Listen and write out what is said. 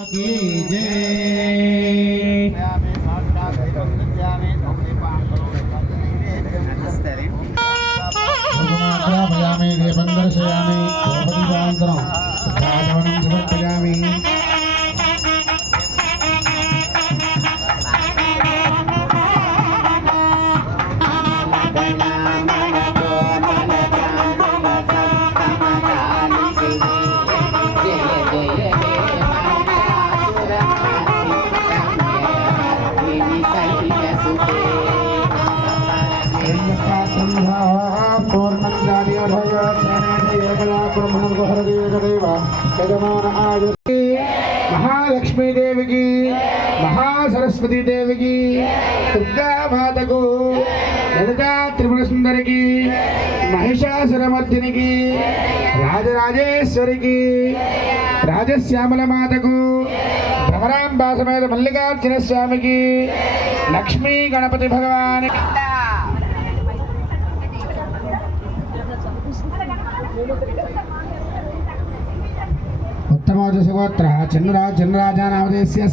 की जय। भजामि दीपं दर्शयामि द्रौपदीपान्तरं राजवनं समर्पयामि। महालक्ष्मी देवी की, महासरस्वती देवी की, दुर्गा माता को, ललिता त्रिपुर सुंदरी की, महिषासुरमर्दिनी की, राजराजेश्वरी की, राजश्यामला माता को, भ्रमरांबा समेत मल्लिकार्जुन स्वामी की, लक्ष्मी गणपति भगवान उत्तमोज सुगोत्र चंद्रराजा नामधेयस्य